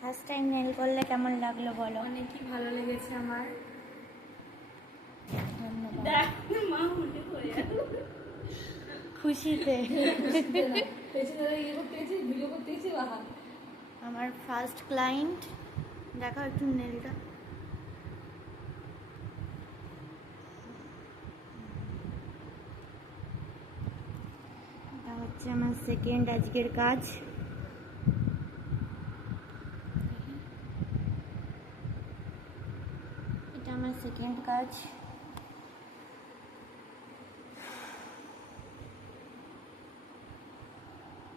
First time nail করলে কেমন লাগলো বলো? অনেকই ভালো লেগেছে আমার। ধন্যবাদ। খুশিতে আমার ফার্স্ট ক্লায়েন্ট। দেখাও একটু নেলটা। এটা হচ্ছে আমার সেকেন্ড আজকের কাজ। এটা আমার সেকেন্ড কাজ।